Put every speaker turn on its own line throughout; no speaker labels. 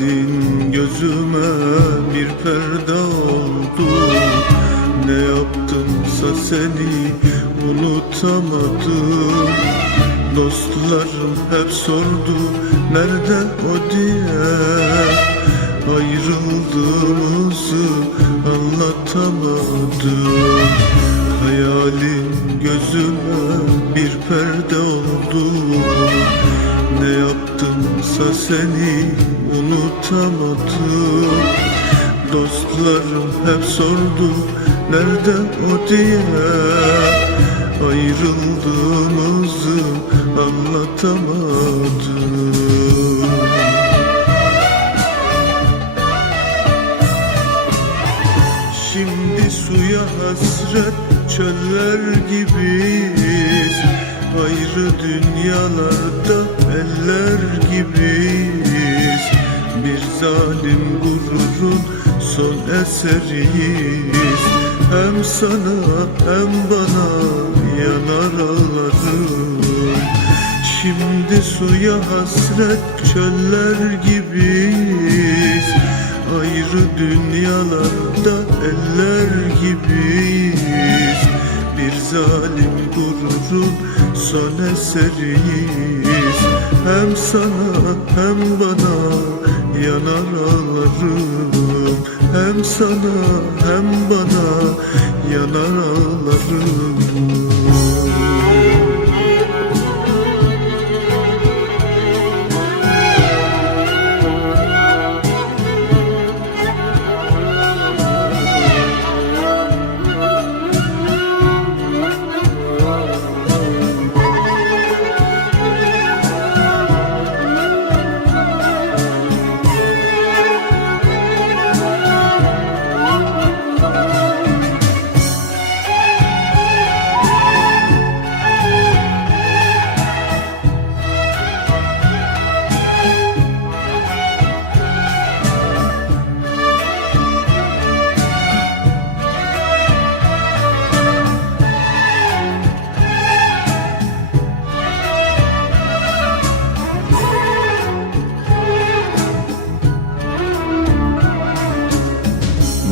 Hayalin gözüme bir perde oldu. Ne yaptımsa seni unutamadım. Dostlarım hep sordu nerede o? diye. Ayrıldığımızı anlatamadım. Hayalin gözüme bir perde oldu Ne yaptımsa seni unutamadım. Dostlarım hep sordu nerede o? diye. Ayrıldığımızı anlatamadım. Şimdi suya hasret çöller gibiyiz Ayrı dünyalarda eller gibiyiz. Bir zalim gururun son eseriyiz. Hem sana hem bana yanar ağlarım. Şimdi suya hasret çöller gibiyiz. Ayrı dünyalarda eller gibiyiz. Bir zalim gururun son eseriyiz Hem sana hem bana yanar ağlarım. Hem sana hem bana yanar ağlarım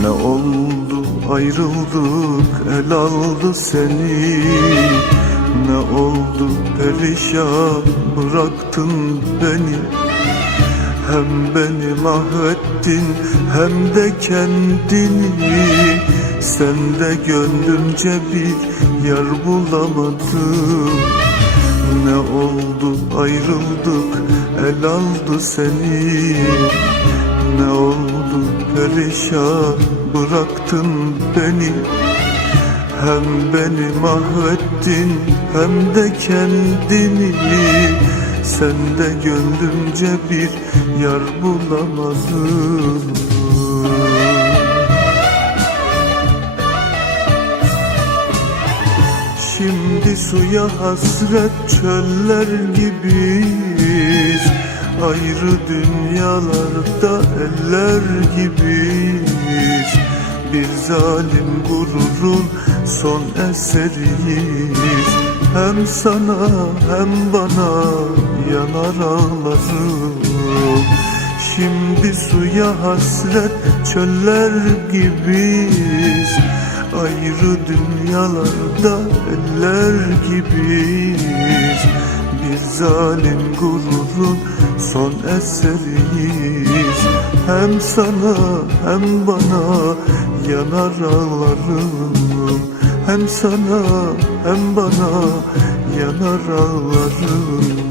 Ne oldu ayrıldık el aldı seni. Ne oldu perişan bıraktın beni. Hem beni mahvettin hem de kendini. Sen de gönlümce bir yer bulamadın Ne oldu ayrıldık el aldı seni. Ne oldu perişan bıraktın beni. Hem beni mahvettin hem de kendini. Sen de gönlümce bir yar bulamadın Şimdi suya hasret çöller gibiyiz Ayrı dünyalarda eller gibiyiz. Bir zalim gururun son eseriyiz. Hem sana hem bana yanar ağlarım. Şimdi suya hasret çöller gibiyiz. Ayrı dünyalarda eller gibiyiz Bir zalim gururun son eseriyiz. Hem sana hem bana yanar ağlarım. Hem sana hem bana yanar ağlarım